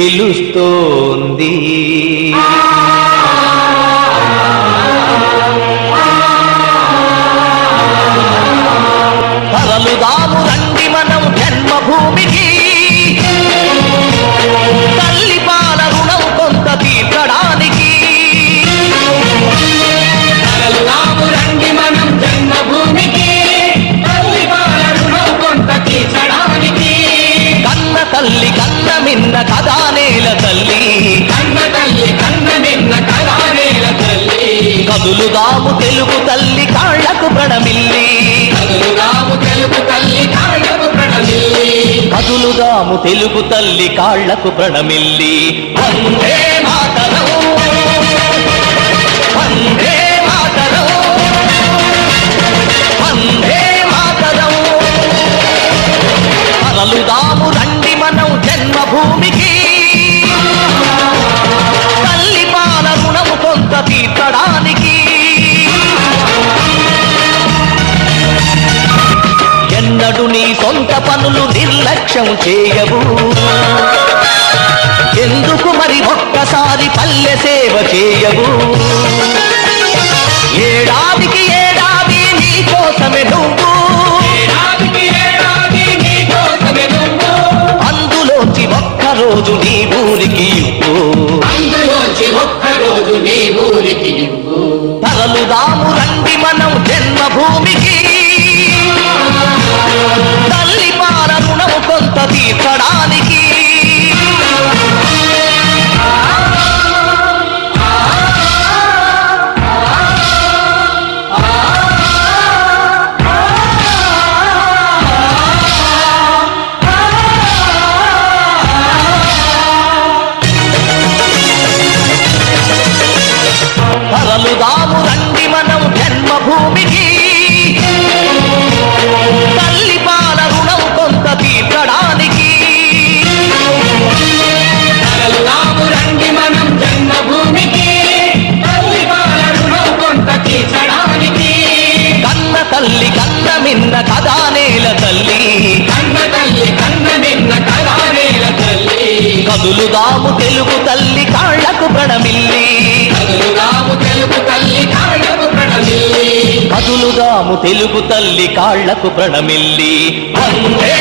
పిలుస్తోంది. తరలుదాము రండి మనం జన్మభూమికి, తల్లి పాల రుణం కొంత తీర్చడానికి. తరలుదాము రండి మనం జన్మభూమికి, తల్లి పాల రుణం కొంత తీర్చడానికి. కన్న తల్లి కన్న మిన్న కదా నేల తల్లి, కన్న తల్లి కన్న మిన్న కదా నేల తల్లి. కదులుదాము తెలుగు తల్లి కాళ్లకు ప్రణమిల్లి, కదులుదాము తెలుగు తల్లి కాళ్లకు ప్రణమిల్లి. కదులుదాము తెలుగు తల్లి కాళ్లకు ప్రణమిల్లి. వందే మాతరం, వందే మాతరం, వందే మాతరం. తరలుదాము రండి మనం జన్మభూమికి, తల్లి పాల రుణము కొంత తీర్చడానికి. ఎన్నడు నీ సొంత పనులు నిర్లక్ష్యం చేయవు, ఎందుకు మరి ఒక్కసారి పల్లె సేవ చేయవు? ఏడాదికి ఏడాది నీ కోసమే నువ్వు, ఏడాదికి ఏడాది నీ కోసమే నువ్వు. అందులోంచి ఒక్కరోజు నీ ఊరికి ఇవ్వు, అందులోంచి ఒక్కరోజు నీ ఊరికి ఇవ్వు. తరలుదాము రండి మనం జన్మభూమికి, తల్లి పాల రుణము కొంత తీర్చడానికి. తరలుదాము రండి మనం జన్మభూమికి, తల్లి పాల రుణం కొంత తీర్చడానికి. తరలుదాము రండి మనం జన్మభూమికి, తల్లి పాల రుణం కొంత తీర్చడానికి. కన్న తల్లి కన్న మిన్న కదా నేల తల్లి, కన్న తల్లి కన్న మిన్న కదా నేల తల్లి. కదులుదాము తెలుగు తల్లి కాళ్లకు ప్రణమిల్లి, కదులుదాము తెలుగు తల్లి కాళ్లకు ప్రణమిల్లి. కదులుదాము తెలుగు తల్లి కాళ్లకు ప్రణమిల్లి. వందే